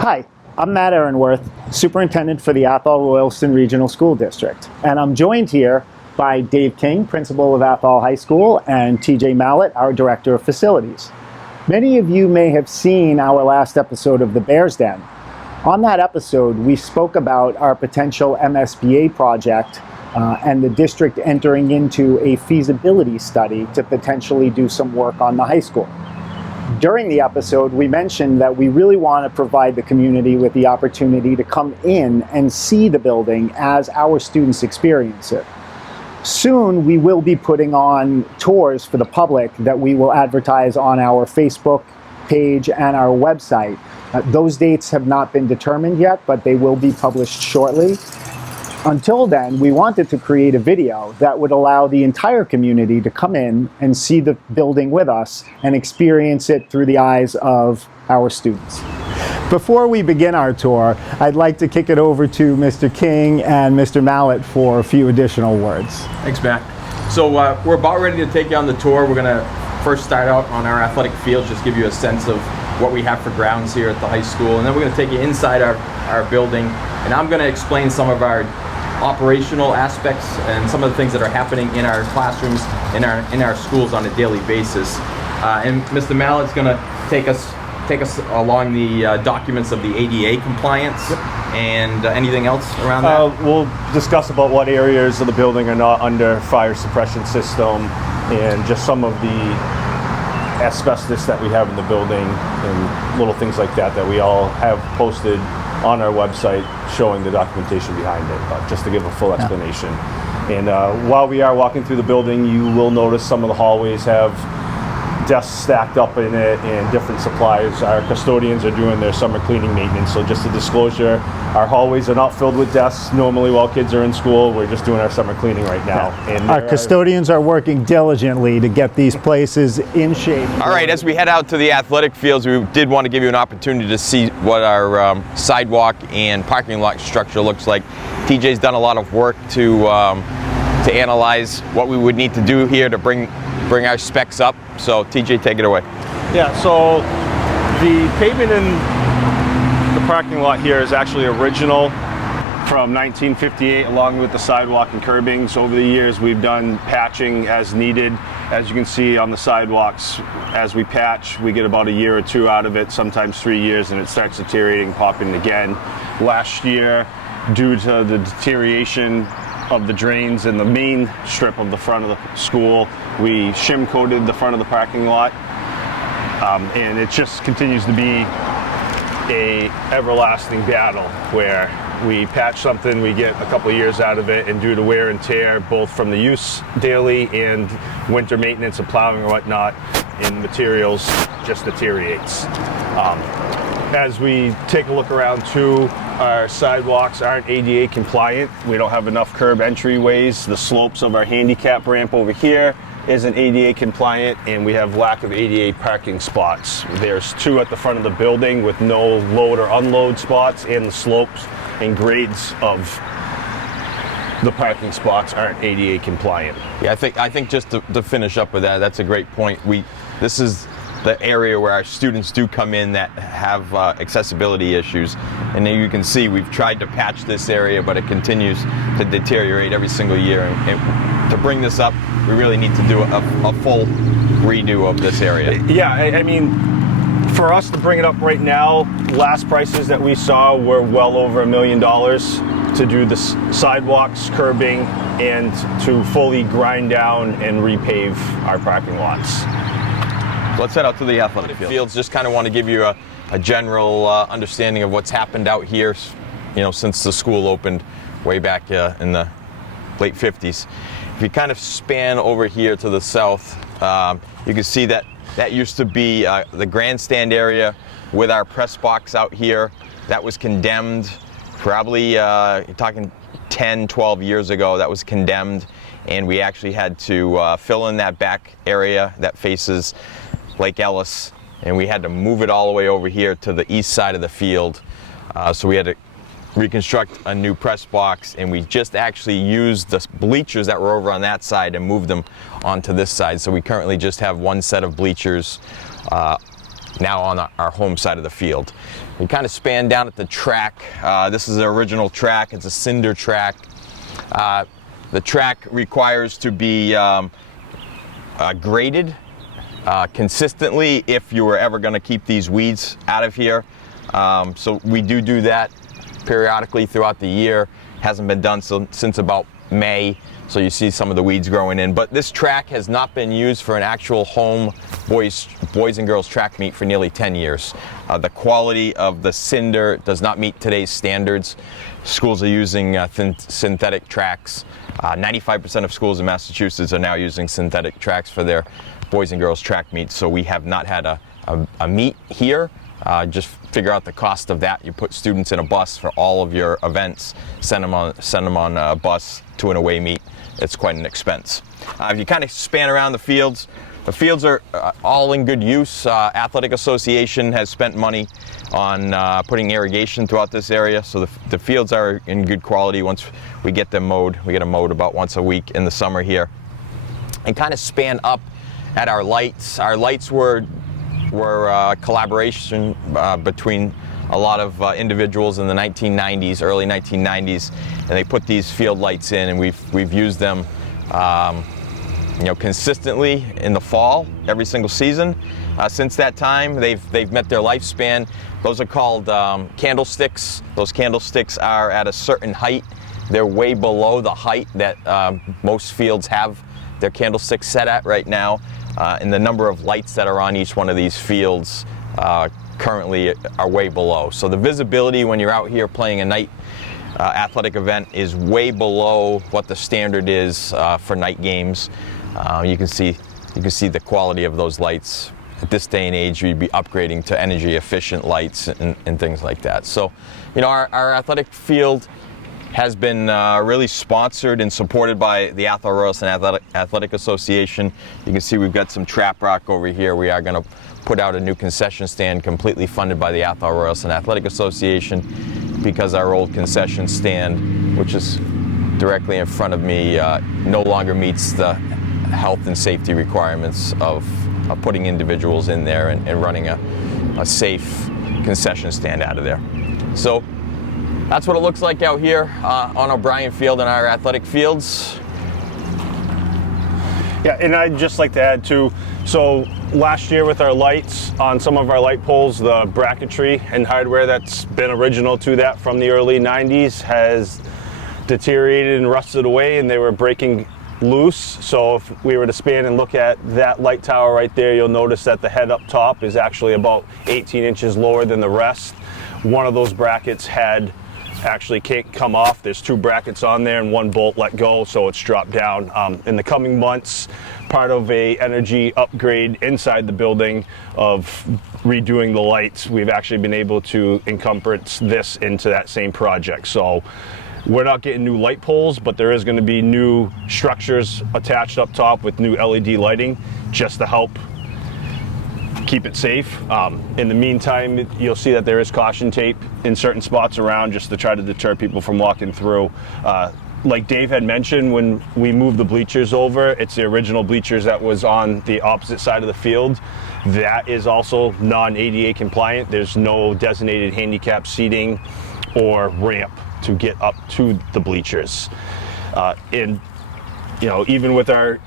Hi, I'm Matt Aaronworth, Superintendent for the Athol-Royalston Regional School District, and I'm joined here by Dave King, Principal of Athol High School, and TJ Mallet, our Director of Facilities. Many of you may have seen our last episode of The Bear's Den. On that episode, we spoke about our potential MSBA project and the district entering into a feasibility study to potentially do some work on the high school. During the episode, we mentioned that we really want to provide the community with the opportunity to come in and see the building as our students experience it. Soon, we will be putting on tours for the public that we will advertise on our Facebook page and our website. Those dates have not been determined yet, but they will be published shortly. Until then, we wanted to create a video that would allow the entire community to come in and see the building with us and experience it through the eyes of our students. Before we begin our tour, I'd like to kick it over to Mr. King and Mr. Mallet for a few additional words. Thanks, Matt. So we're about ready to take you on the tour. We're going to first start out on our athletic fields, just give you a sense of what we have for grounds here at the high school, and then we're going to take you inside our building, and I'm going to explain some of our operational aspects and some of the things that are happening in our classrooms, in our schools on a daily basis. And Mr. Mallet's going to take us along the documents of the ADA compliance. Yep. And anything else around that? We'll discuss about what areas of the building are not under fire suppression system and just some of the asbestos that we have in the building and little things like that we all have posted on our website showing the documentation behind it, just to give a full explanation. And while we are walking through the building, you will notice some of the hallways have desks stacked up in it and different supplies. Our custodians are doing their summer cleaning maintenance, so just a disclosure, our hallways are not filled with desks normally while kids are in school. We're just doing our summer cleaning right now. And our custodians are working diligently to get these places in shape. All right, as we head out to the athletic fields, we did want to give you an opportunity to see what our sidewalk and parking lot structure looks like. TJ's done a lot of work to analyze what we would need to do here to bring our specs up. So TJ, take it away. Yeah, so the pavement in the parking lot here is actually original from 1958, along with the sidewalk and curbings. Over the years, we've done patching as needed. As you can see on the sidewalks, as we patch, we get about a year or two out of it, sometimes 3 years, and it starts deteriorating, popping again. Last year, due to the deterioration of the drains in the main strip of the front of the school, we shim coated the front of the parking lot, and it just continues to be a everlasting battle where we patch something, we get a couple of years out of it, and due to wear and tear, both from the use daily and winter maintenance of plowing or whatnot, and materials just deteriorates. As we take a look around too, our sidewalks aren't ADA compliant. We don't have enough curb entryways. The slopes of our handicap ramp over here isn't ADA compliant, and we have lack of ADA parking spots. There's 2 at the front of the building with no load or unload spots, and the slopes and grades of the parking spots aren't ADA compliant. Yeah, I think just to finish up with that, that's a great point. This is the area where our students do come in that have accessibility issues. And then you can see we've tried to patch this area, but it continues to deteriorate every single year. And to bring this up, we really need to do a full redo of this area. Yeah, I mean, for us to bring it up right now, last prices that we saw were well over $1 million to do the sidewalks, curbing, and to fully grind down and repave our parking lots. Let's head out to the athletic fields. Just kind of want to give you a general understanding of what's happened out here, since the school opened way back in the late 50s. If you kind of span over here to the south, you can see that used to be the grandstand area with our press box out here. That was condemned probably, you're talking 10, 12 years ago. That was condemned, and we actually had to fill in that back area that faces Lake Ellis, and we had to move it all the way over here to the east side of the field. So we had to reconstruct a new press box, and we just actually used the bleachers that were over on that side and moved them onto this side. So we currently just have one set of bleachers now on our home side of the field. We kind of span down at the track. This is the original track. It's a cinder track. The track requires to be graded consistently if you were ever going to keep these weeds out of here. So we do that periodically throughout the year. Hasn't been done since about May, so you see some of the weeds growing in. But this track has not been used for an actual home boys and girls track meet for nearly 10 years. The quality of the cinder does not meet today's standards. Schools are using synthetic tracks. 95% of schools in Massachusetts are now using synthetic tracks for their boys and girls track meets, so we have not had a meet here. Just figure out the cost of that. You put students in a bus for all of your events, send them on a bus to an away meet. It's quite an expense. If you kind of span around the fields are all in good use. Athletic Association has spent money on putting irrigation throughout this area, so the fields are in good quality. Once we get them mowed, we get them mowed about once a week in the summer here. And kind of span up at our lights. Our lights were collaboration between a lot of individuals in the 1990s, early 1990s, and they put these field lights in, and we've used them consistently in the fall every single season. Since that time, they've met their lifespan. Those are called candlesticks. Those candlesticks are at a certain height. They're way below the height that most fields have their candlesticks set at right now. And the number of lights that are on each one of these fields currently are way below. So the visibility when you're out here playing a night athletic event is way below what the standard is for night games. You can see the quality of those lights. At this day and age, you'd be upgrading to energy efficient lights and things like that. So, our athletic field has been really sponsored and supported by the Athol-Royalston Athletic Association. You can see we've got some trap rock over here. We are going to put out a new concession stand completely funded by the Athol-Royalston Athletic Association, because our old concession stand, which is directly in front of me, no longer meets the health and safety requirements of putting individuals in there and running a safe concession stand out of there. So that's what it looks like out here on O'Brien Field and our athletic fields. Yeah, and I'd just like to add too, so last year with our lights on some of our light poles, the bracketry and hardware that's been original to that from the early 90s has deteriorated and rusted away, and they were breaking loose. So if we were to span and look at that light tower right there, you'll notice that the head up top is actually about 18 inches lower than the rest. One of those brackets had actually can't come off. There's two brackets on there and one bolt let go, so it's dropped down. In the coming months, part of a energy upgrade inside the building of redoing the lights, we've actually been able to encompass this into that same project. So we're not getting new light poles, but there is going to be new structures attached up top with new LED lighting just to help keep it safe. In the meantime, you'll see that there is caution tape in certain spots around just to try to deter people from walking through. Like Dave had mentioned, when we moved the bleachers over, it's the original bleachers that was on the opposite side of the field. That is also non-ADA compliant. There's no designated handicap seating or ramp to get up to the bleachers. Even with our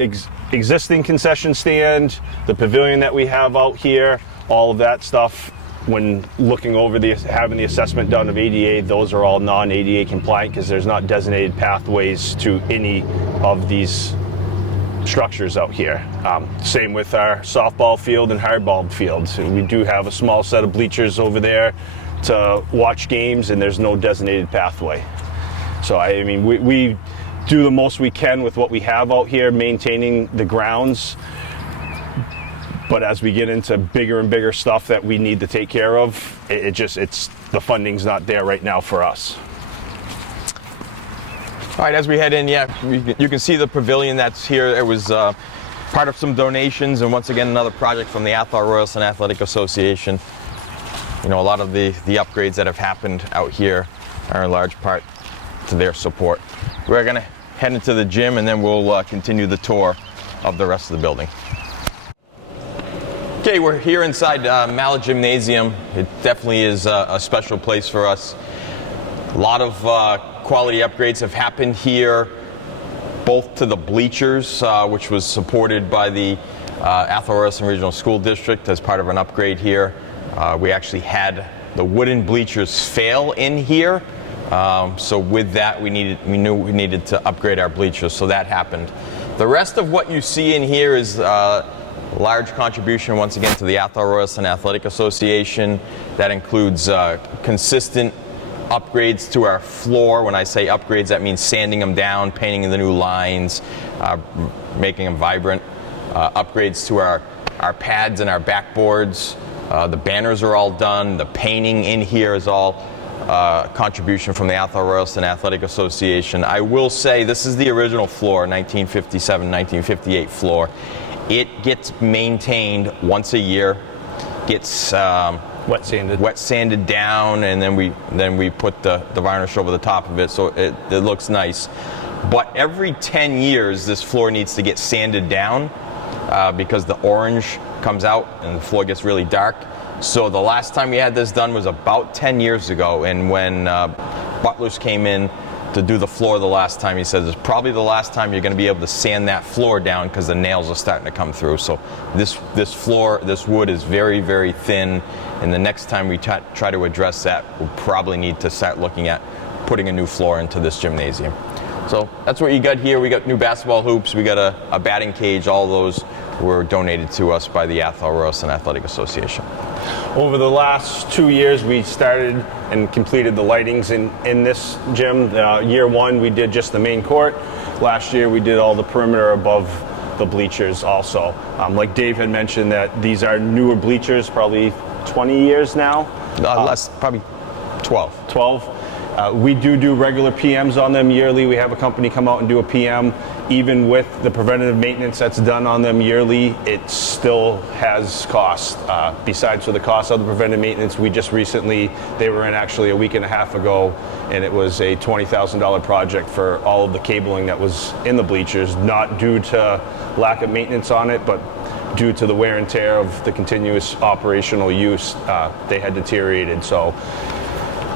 existing concession stand, the pavilion that we have out here, all of that stuff, when looking over having the assessment done of ADA, those are all non-ADA compliant because there's not designated pathways to any of these structures out here. Same with our softball field and hardball fields. We do have a small set of bleachers over there to watch games, and there's no designated pathway. So we do the most we can with what we have out here, maintaining the grounds. But as we get into bigger and bigger stuff that we need to take care of, the funding's not there right now for us. All right, as we head in, you can see the pavilion that's here. It was part of some donations, and once again, another project from the Athol-Royalston Athletic Association. A lot of the upgrades that have happened out here are in large part to their support. We're going to head into the gym, and then we'll continue the tour of the rest of the building. Okay, we're here inside Mallet Gymnasium. It definitely is a special place for us. A lot of quality upgrades have happened here, both to the bleachers, which was supported by the Athol-Royalston Regional School District as part of an upgrade here. We actually had the wooden bleachers fail in here, so with that we knew we needed to upgrade our bleachers, so that happened. The rest of what you see in here is large contribution once again to the Athol-Royalston Athletic Association. That includes consistent upgrades to our floor. When I say upgrades, that means sanding them down, painting the new lines, making them vibrant. Upgrades to our pads and our backboards. The banners are all done. The painting in here is all contribution from the Athol-Royalston Athletic Association. I will say this is the original floor, 1957, 1958 floor. It gets maintained once a year, gets wet sanded down, and then we put the varnish over the top of it, so it looks nice. But every 10 years, this floor needs to get sanded down because the orange comes out and the floor gets really dark. So the last time we had this done was about 10 years ago, and when Butlers came in to do the floor the last time, he says it's probably the last time you're going to be able to sand that floor down because the nails are starting to come through. So this floor, this wood is very, very thin, and the next time we try to address that, we'll probably need to start looking at putting a new floor into this gymnasium. So that's what you got here. We got new basketball hoops, we got a batting cage. All those were donated to us by the Athol-Royalston Athletic Association. Over the last 2 years, we started and completed the lightings in this gym. Year one, we did just the main court. Last year, we did all the perimeter above the bleachers also. Like Dave had mentioned, that these are newer bleachers, probably 20 years now. Less, probably 12. 12. We do regular PMs on them yearly. We have a company come out and do a PM. Even with the preventative maintenance that's done on them yearly, it still has cost. Besides for the cost of the preventative maintenance, we just recently, they were in actually a week and a half ago, and it was a $20,000 project for all of the cabling that was in the bleachers, not due to lack of maintenance on it, but due to the wear and tear of the continuous operational use. They had deteriorated. So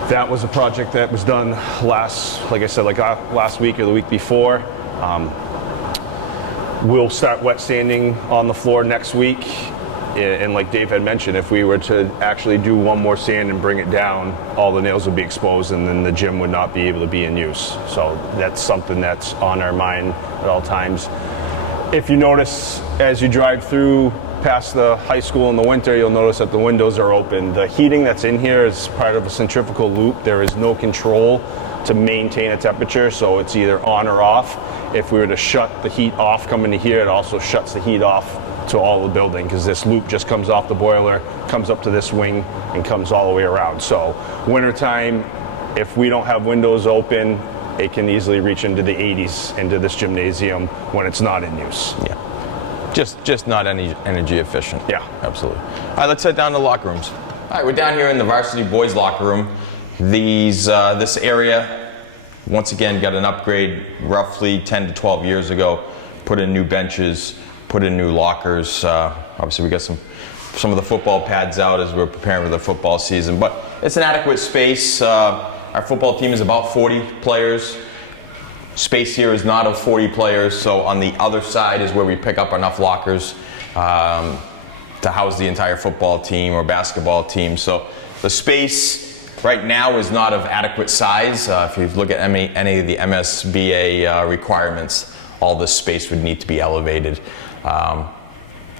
that was a project that was done last week or the week before. We'll start wet sanding on the floor next week, and like Dave had mentioned, if we were to actually do one more sand and bring it down, all the nails would be exposed and then the gym would not be able to be in use. So that's something that's on our mind at all times. If you notice as you drive through past the high school in the winter, you'll notice that the windows are open. The heating that's in here is part of a centrifugal loop. There is no control to maintain a temperature, so it's either on or off. If we were to shut the heat off coming to here, it also shuts the heat off to all the building, because this loop just comes off the boiler, comes up to this wing, and comes all the way around. So wintertime, if we don't have windows open, it can easily reach into the 80s into this gymnasium when it's not in use. Yeah. Just not any energy efficient. Yeah. Absolutely. All right, let's head down to the locker rooms. All right, we're down here in the varsity boys locker room. This area, once again, got an upgrade roughly 10 to 12 years ago. Put in new benches, put in new lockers. Obviously, we got some of the football pads out as we're preparing for the football season, but it's an adequate space. Our football team is about 40 players. Space here is not of 40 players, so on the other side is where we pick up enough lockers to house the entire football team or basketball team. So the space right now is not of adequate size. If you look at any of the MSBA requirements, all this space would need to be elevated.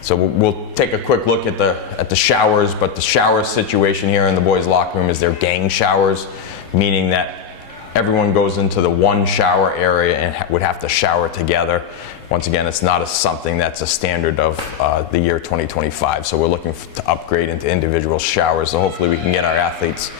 So we'll take a quick look at the showers, but the shower situation here in the boys' locker room is they're gang showers, meaning that everyone goes into the one shower area and would have to shower together. Once again, it's not something that's a standard of the year 2025. So we're looking to upgrade into individual showers. So hopefully we can get our athletes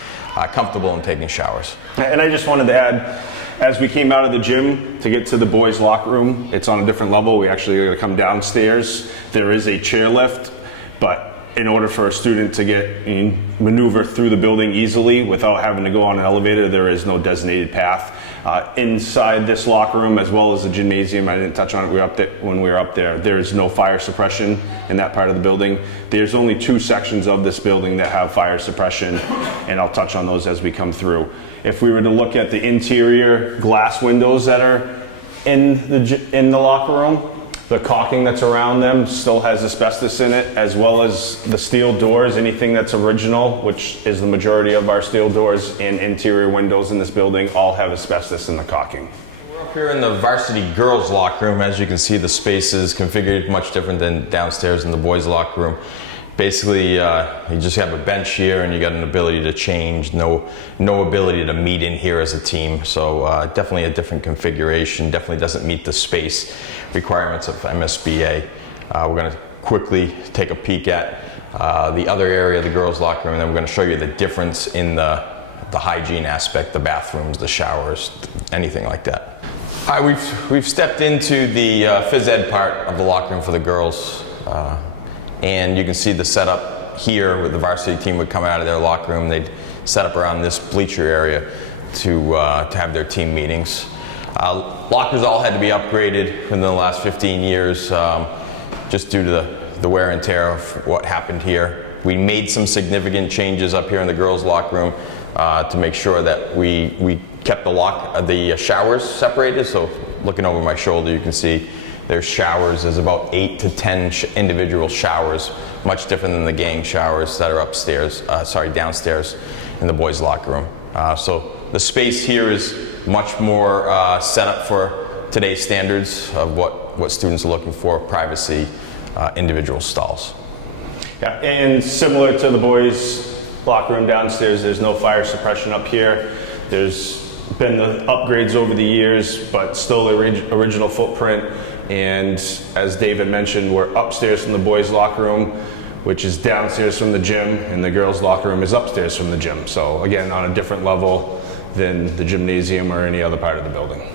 comfortable in taking showers. And I just wanted to add, as we came out of the gym to get to the boys' locker room, it's on a different level. We actually got to come downstairs. There is a chairlift, but in order for a student to maneuver through the building easily without having to go on an elevator, there is no designated path. Inside this locker room, as well as the gymnasium, I didn't touch on it when we were up there, there's no fire suppression in that part of the building. There's only 2 sections of this building that have fire suppression, and I'll touch on those as we come through. If we were to look at the interior glass windows that are in the locker room, the caulking that's around them still has asbestos in it, as well as the steel doors, anything that's original, which is the majority of our steel doors and interior windows in this building, all have asbestos in the caulking. We're up here in the varsity girls locker room. As you can see, the space is configured much different than downstairs in the boys locker room. Basically, you just have a bench here and you got an ability to change, no ability to meet in here as a team. So definitely a different configuration, definitely doesn't meet the space requirements of MSBA. We're gonna quickly take a peek at the other area of the girls locker room, and then we're gonna show you the difference in the hygiene aspect, the bathrooms, the showers, anything like that. All right, we've stepped into the phys ed part of the locker room for the girls. And you can see the setup here where the varsity team would come out of their locker room. They'd set up around this bleacher area to have their team meetings. Lockers all had to be upgraded within the last 15 years just due to the wear and tear of what happened here. We made some significant changes up here in the girls' locker room to make sure that we kept the showers separated. So looking over my shoulder, you can see there's showers. There's about 8 to 10 individual showers, much different than the gang showers that are downstairs in the boys' locker room. So the space here is much more set up for today's standards of what students are looking for: privacy, individual stalls. Yeah, and similar to the boys' locker room downstairs, there's no fire suppression up here. There's been the upgrades over the years, but still the original footprint. And as David mentioned, we're upstairs from the boys' locker room, which is downstairs from the gym, and the girls' locker room is upstairs from the gym. So again, on a different level than the gymnasium or any other part of the building.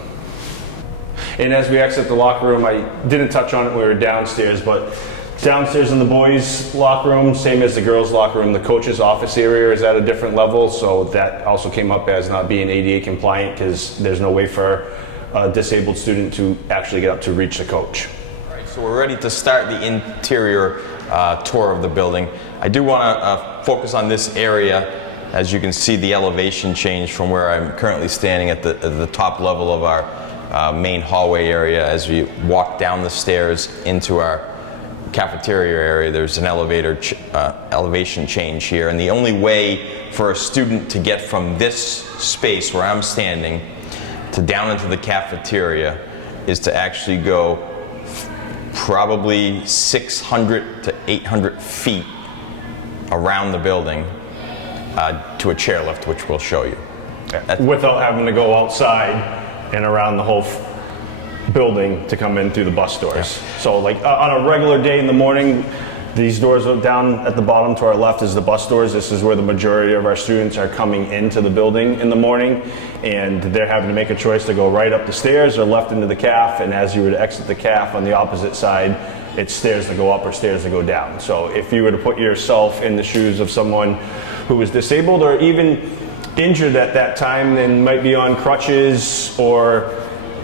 And as we exit the locker room, I didn't touch on it when we were downstairs, but downstairs in the boys' locker room, same as the girls' locker room, the coach's office area is at a different level. So that also came up as not being ADA compliant because there's no way for a disabled student to actually get up to reach the coach. All right, so we're ready to start the interior tour of the building. I do want to focus on this area. As you can see, the elevation change from where I'm currently standing at the top level of our main hallway area. As we walk down the stairs into our cafeteria area, there's an elevation change here, and the only way for a student to get from this space where I'm standing to down into the cafeteria is to actually go probably 600 to 800 feet around the building to a chairlift, which we'll show you. Without having to go outside and around the whole building to come in through the bus doors. Yeah. So like on a regular day in the morning, these doors are down at the bottom to our left is the bus doors. This is where the majority of our students are coming into the building in the morning, and they're having to make a choice to go right up the stairs or left into the caf, and as you were to exit the caf on the opposite side, it's stairs to go up or stairs to go down. So if you were to put yourself in the shoes of someone who is disabled or even injured at that time and might be on crutches or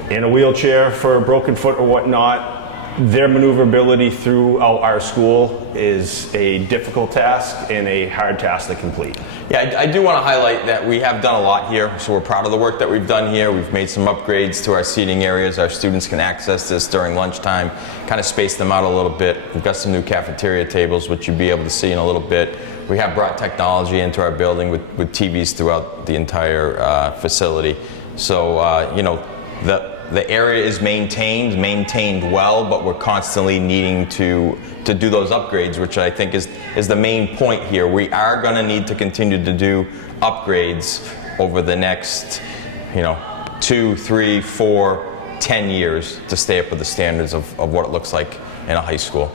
in a wheelchair for a broken foot or whatnot, their maneuverability throughout our school is a difficult task and a hard task to complete. Yeah, I do want to highlight that we have done a lot here, so we're proud of the work that we've done here. We've made some upgrades to our seating areas. Our students can access this during lunchtime, kind of space them out a little bit. We've got some new cafeteria tables, which you'll be able to see in a little bit. We have brought technology into our building with TVs throughout the entire facility. So, you know, the area is maintained well, but we're constantly needing to do those upgrades, which I think is the main point here. We are going to need to continue to do upgrades over the next, 2, 3, 4, 10 years to stay up with the standards of what it looks like in a high school.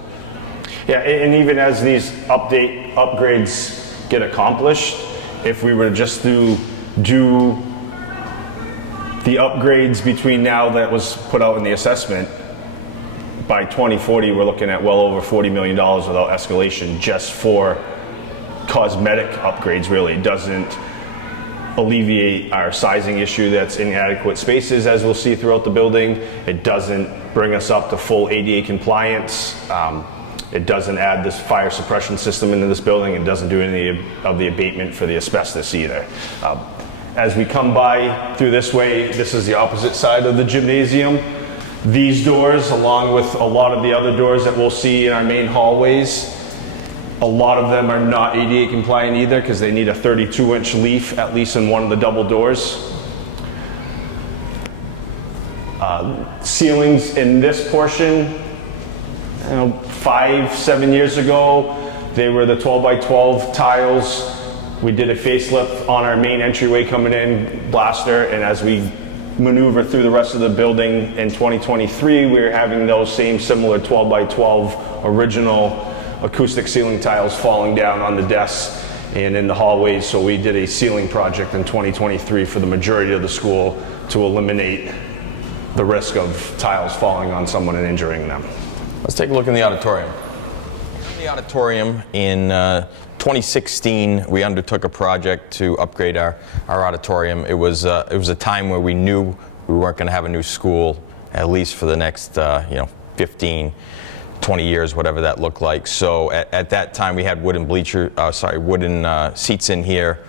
Yeah, and even as these upgrades get accomplished, if we were just to do the upgrades between now that was put out in the assessment, by 2040, we're looking at well over $40 million without escalation just for cosmetic upgrades, really. It doesn't alleviate our sizing issue that's inadequate spaces, as we'll see throughout the building. It doesn't bring us up to full ADA compliance. It doesn't add this fire suppression system into this building. It doesn't do any of the abatement for the asbestos either. As we come by through this way, this is the opposite side of the gymnasium. These doors, along with a lot of the other doors that we'll see in our main hallways, a lot of them are not ADA compliant either because they need a 32-inch leaf, at least in one of the double doors. Ceilings in this portion, 5-7 years ago, they were the 12 by 12 tiles. We did a facelift on our main entryway coming in, blaster, and as we maneuver through the rest of the building in 2023, we're having those same similar 12 by 12 original acoustic ceiling tiles falling down on the desks and in the hallways. So we did a ceiling project in 2023 for the majority of the school to eliminate the risk of tiles falling on someone and injuring them. Let's take a look in the auditorium. In the auditorium in 2016, we undertook a project to upgrade our auditorium. It was a time where we knew we weren't going to have a new school, at least for the next 15, 20 years, whatever that looked like. So at that time, we had wooden seats in here.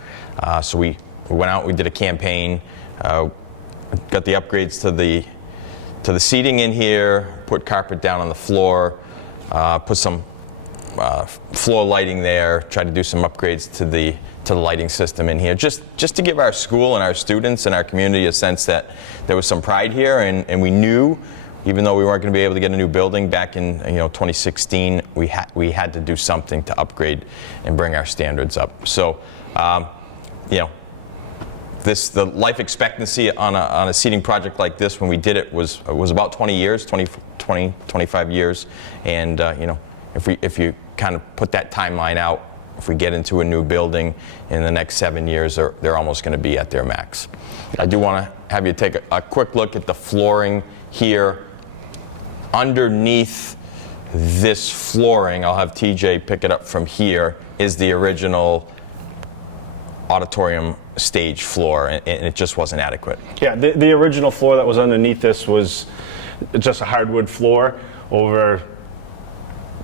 So we went out, we did a campaign, got the upgrades to the seating in here, put carpet down on the floor, put some floor lighting there, tried to do some upgrades to the lighting system in here, just to give our school and our students and our community a sense that there was some pride here, and we knew, even though we weren't going to be able to get a new building back in 2016, we had to do something to upgrade and bring our standards up. So the life expectancy on a seating project like this when we did it was about 20 years, 25 years, and if you kind of put that timeline out, if we get into a new building in the next 7 years, they're almost going to be at their max. I do want to have you take a quick look at the flooring here. Underneath this flooring, I'll have TJ pick it up from here, is the original auditorium stage floor, and it just wasn't adequate. Yeah, the original floor that was underneath this was just a hardwood floor. Over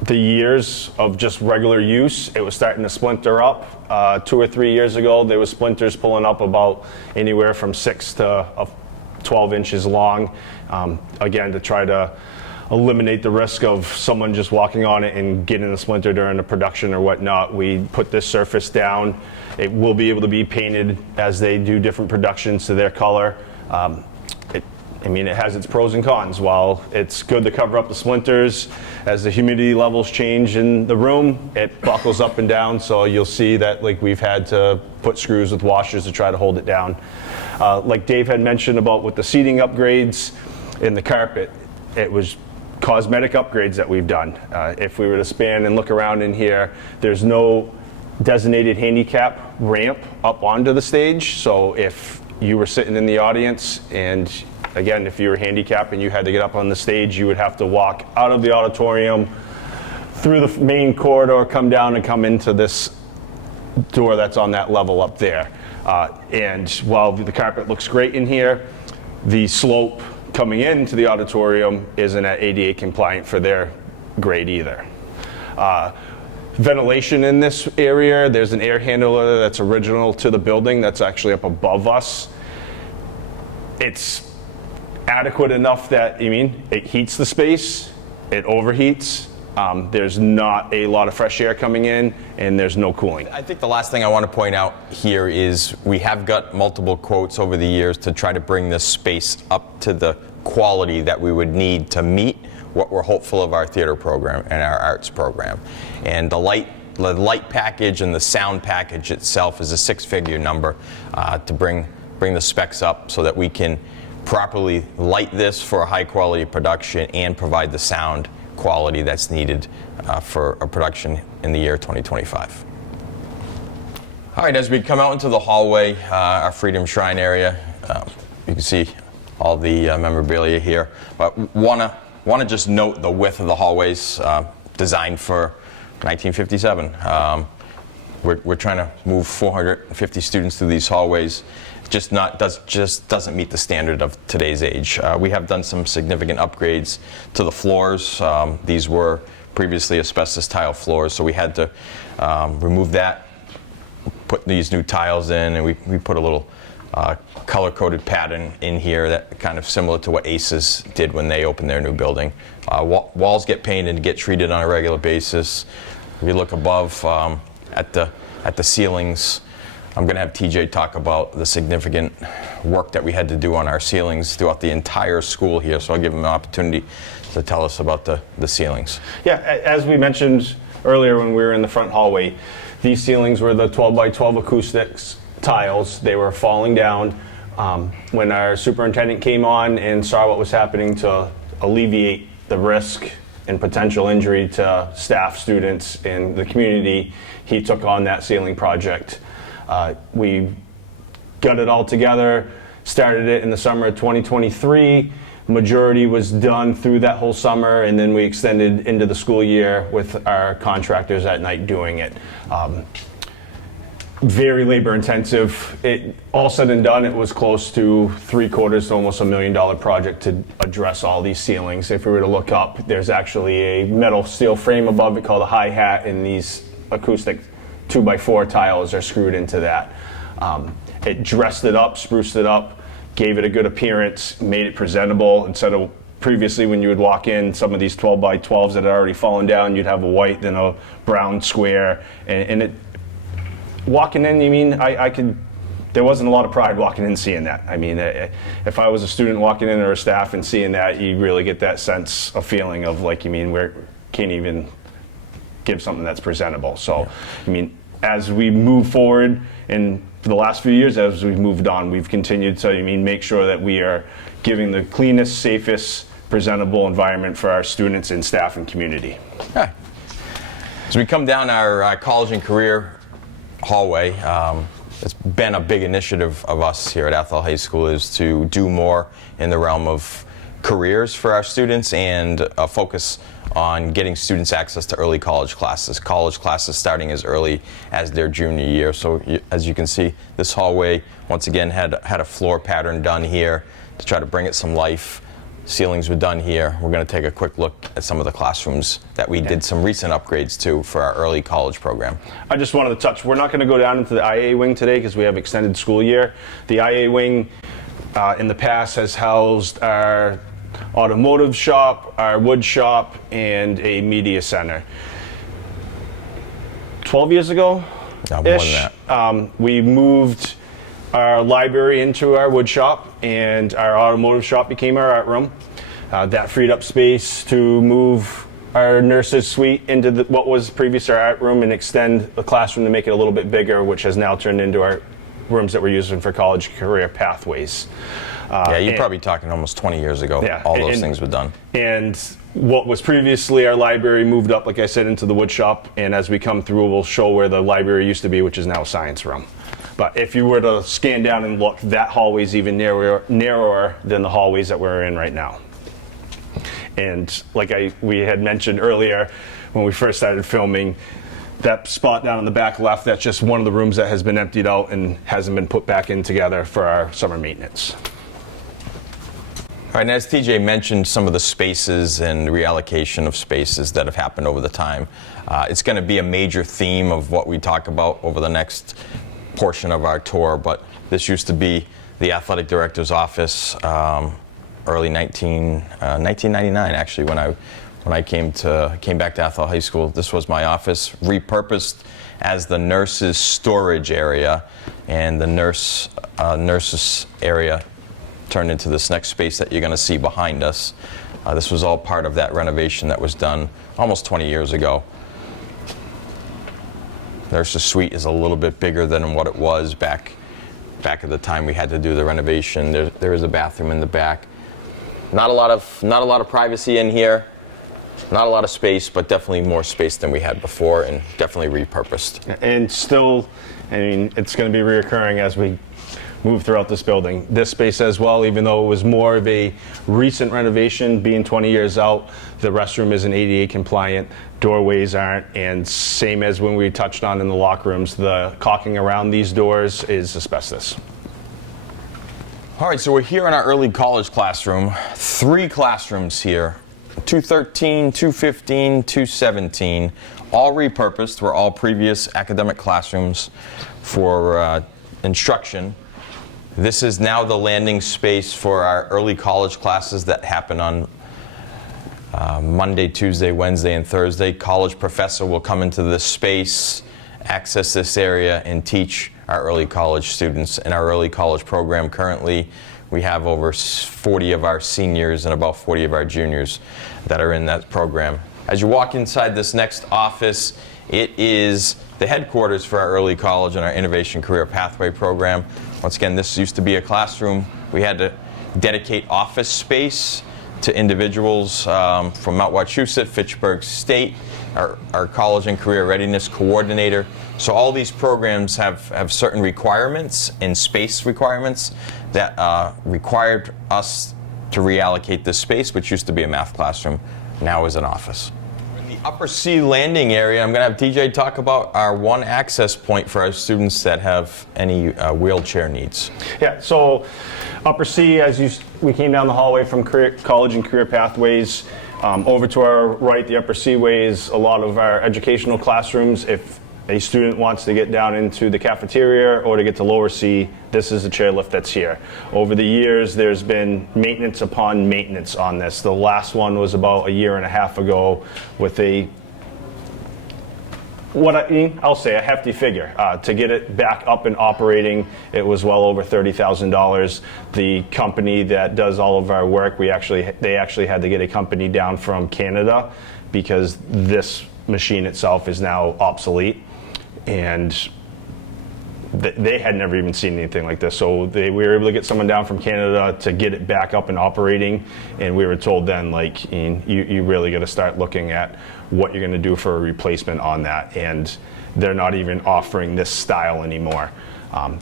the years of just regular use, it was starting to splinter up. 2 or 3 years ago, there was splinters pulling up about anywhere from 6 to 12 inches long. Again, to try to eliminate the risk of someone just walking on it and getting a splinter during the production or whatnot, we put this surface down. It will be able to be painted as they do different productions to their color. It has its pros and cons. While it's good to cover up the splinters, as the humidity levels change in the room, it buckles up and down, so you'll see that we've had to put screws with washers to try to hold it down. Like Dave had mentioned about with the seating upgrades in the carpet, it was cosmetic upgrades that we've done. If we were to span and look around in here, there's no designated handicap ramp up onto the stage. So if you were sitting in the audience, and again, if you were handicapped and you had to get up on the stage, you would have to walk out of the auditorium, through the main corridor, come down and come into this door that's on that level up there. And while the carpet looks great in here, the slope coming into the auditorium isn't at ADA compliant for their grade either. Ventilation in this area, there's an air handler that's original to the building that's actually up above us. It's adequate enough that, it heats the space, it overheats. There's not a lot of fresh air coming in, and there's no cooling. I think the last thing I want to point out here is we have got multiple quotes over the years to try to bring this space up to the quality that we would need to meet what we're hopeful of our theater program and our arts program. And the light package and the sound package itself is a 6-figure number to bring the specs up so that we can properly light this for a high quality production and provide the sound quality that's needed for a production in the year 2025. All right, as we come out into the hallway, our Freedom Shrine area, you can see all the memorabilia here. But want to Want to just note the width of the hallways, designed for 1957. We're trying to move 450 students through these hallways. Just doesn't meet the standard of today's age. We have done some significant upgrades to the floors. These were previously asbestos tile floors, so we had to remove that, put these new tiles in, and we put a little color-coded pattern in here that kind of similar to what ACES did when they opened their new building. Walls get painted and get treated on a regular basis. If you look above at the ceilings, I'm going to have TJ talk about the significant work that we had to do on our ceilings throughout the entire school here, so I'll give him an opportunity to tell us about the ceilings. Yeah, as we mentioned earlier when we were in the front hallway, these ceilings were the 12 by 12 acoustics tiles. They were falling down. When our superintendent came on and saw what was happening to alleviate the risk and potential injury to staff, students, and the community, he took on that ceiling project. We got it all together, started it in the summer of 2023. Majority was done through that whole summer, and then we extended into the school year with our contractors at night doing it. Very labor intensive. It all said and done, it was close to $750,000 to almost $1 million project to address all these ceilings. If we were to look up, there's actually a metal steel frame above it called a high hat, and these acoustic 2x4 tiles are screwed into that. It dressed it up, spruced it up, gave it a good appearance, made it presentable. Instead of previously when you would walk in, some of these 12 by 12s that had already fallen down, you'd have a white, then a brown square, and it, walking in, there wasn't a lot of pride walking in seeing that. I mean, if I was a student walking in or a staff and seeing that, you really get that sense of feeling of like, we can't even give something that's presentable. So, as we move forward, and for the last few years, as we've moved on, we've continued to make sure that we are giving the cleanest, safest, presentable environment for our students and staff and community. Okay. As we come down our college and career hallway, it's been a big initiative of us here at Athol High School is to do more in the realm of careers for our students and a focus on getting students access to early college classes starting as early as their junior year. So as you can see, this hallway once again had a floor pattern done here to try to bring it some life. Ceilings were done here. We're going to take a quick look at some of the classrooms that we did some recent upgrades to for our early college program. I just wanted to touch, we're not going to go down into the IA wing today because we have extended school year. The IA wing in the past has housed our automotive shop, our wood shop, and a media center. 12 years ago, more than that. We moved our library into our wood shop, and our automotive shop became our art room. That freed up space to move our nurses suite into what was previously our art room and extend the classroom to make it a little bit bigger, which has now turned into our rooms that we're using for college career pathways. You're probably talking almost 20 years ago. Yeah, all those things were done. And what was previously our library moved up, like I said, into the wood shop. And as we come through, we'll show where the library used to be, which is now a science room. But if you were to scan down and look, that hallway is even narrower than the hallways that we're in right now. And like we had mentioned earlier, when we first started filming, that spot down in the back left, that's just one of the rooms that has been emptied out and hasn't been put back in together for our summer maintenance. All right, and as TJ mentioned, some of the spaces and reallocation of spaces that have happened over the time, it's going to be a major theme of what we talk about over the next portion of our tour. But this used to be the athletic director's office, early 1999, actually, when I came back to Athol High School. This was my office, repurposed as the nurses' storage area, and the nurses area turned into this next space that you're going to see behind us. This was all part of that renovation that was done almost 20 years ago. Nurses' suite is a little bit bigger than what it was back at the time we had to do the renovation. There is a bathroom in the back. Not a lot of privacy in here. Not a lot of space, but definitely more space than we had before, and definitely repurposed. And still, it's going to be reoccurring as we move throughout this building. This space as well, even though it was more of a recent renovation, being 20 years out, the restroom isn't ADA compliant, doorways aren't, and same as when we touched on in the locker rooms, the caulking around these doors is asbestos. All right, so we're here in our early college classroom. 3 classrooms here, 213, 215, 217, all repurposed. Were all previous academic classrooms for instruction. This is now the landing space for our early college classes that happen on Monday, Tuesday, Wednesday, and Thursday. College professor will come into this space, access this area, and teach our early college students. In our early college program currently, we have over 40 of our seniors and about 40 of our juniors that are in that program. As you walk inside this next office, it is the headquarters for our early college and our Innovation Career Pathway program. Once again, this used to be a classroom. We had to dedicate office space to individuals from Mount Wachusett, Fitchburg State, our college and career readiness coordinator. So all these programs have certain requirements and space requirements that required us to reallocate this space, which used to be a math classroom, now is an office. In the upper C landing area, I'm going to have TJ talk about our one access point for our students that have any wheelchair needs. Yeah, so upper C, we came down the hallway from college and career pathways. Over to our right, the upper C way is a lot of our educational classrooms. If a student wants to get down into the cafeteria or to get to lower C, this is the chairlift that's here. Over the years, there's been maintenance upon maintenance on this. The last one was about a year and a half ago with I'll say a hefty figure. To get it back up and operating, it was well over $30,000. The company that does all of our work, they actually had to get a company down from Canada because this machine itself is now obsolete. And they had never even seen anything like this. So we were able to get someone down from Canada to get it back up and operating. And we were told then, like, you really got to start looking at what you're going to do for a replacement on that. And they're not even offering this style anymore.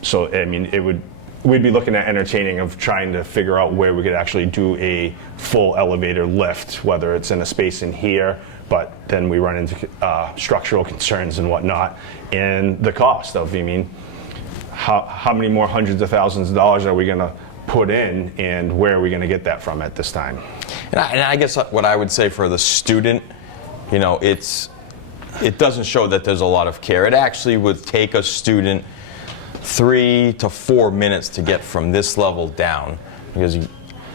So, I mean, we'd be looking at entertaining of trying to figure out where we could actually do a full elevator lift, whether it's in a space in here, but then we run into structural concerns and whatnot, and the cost of, how many more hundreds of thousands of dollars are we going to put in, and where are we going to get that from at this time? And I guess what I would say for the student, it doesn't show that there's a lot of care. It actually would take a student 3 to 4 minutes to get from this level down, because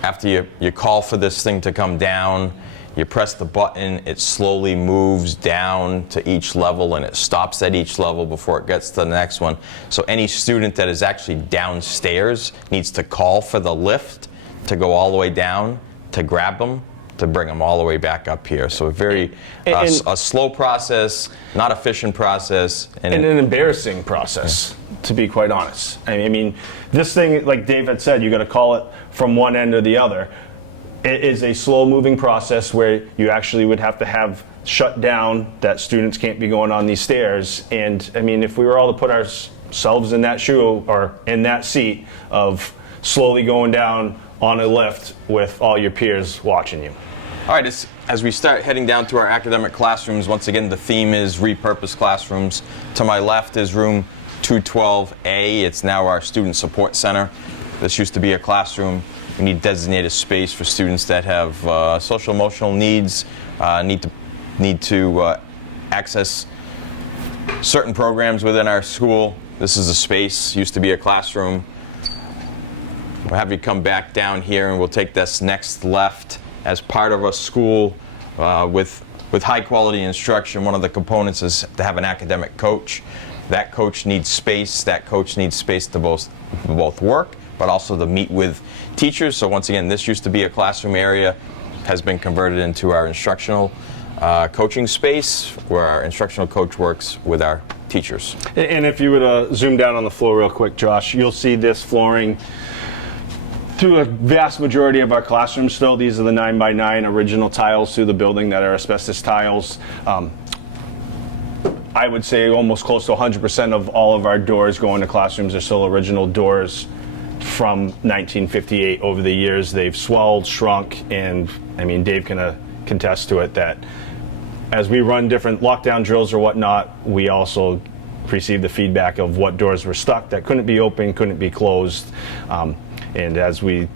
after you call for this thing to come down, you press the button, it slowly moves down to each level, and it stops at each level before it gets to the next one. So any student that is actually downstairs needs to call for the lift to go all the way down, to grab them, to bring them all the way back up here. So a slow process, not efficient process. And an embarrassing process, to be quite honest. I mean, this thing, like Dave had said, you got to call it from one end or the other. It is a slow-moving process where you actually would have to have shut down that students can't be going on these stairs. And I mean, if we were all to put ourselves in that shoe or in that seat of slowly going down on a lift with all your peers watching you. All right, as we start heading down to our academic classrooms, once again, the theme is repurposed classrooms. To my left is room 212A. It's now our student support center. This used to be a classroom. We need designated space for students that have social emotional needs, need to access certain programs within our school. This is a space, used to be a classroom. We'll have you come back down here, and we'll take this next left. As part of a school with high quality instruction, one of the components is to have an academic coach. That coach needs space. That coach needs space to both work, but also to meet with teachers. So once again, this used to be a classroom area, has been converted into our instructional coaching space, where our instructional coach works with our teachers. And if you were to zoom down on the floor real quick, Josh, you'll see this flooring through a vast majority of our classrooms still. These are the 9x9 original tiles through the building that are asbestos tiles. I would say almost close to 100% of all of our doors going to classrooms are still original doors from 1958. Over the years, they've swelled, shrunk, and I mean, Dave can contest to it that as we run different lockdown drills or whatnot, we also receive the feedback of what doors were stuck that couldn't be opened, couldn't be closed. And as we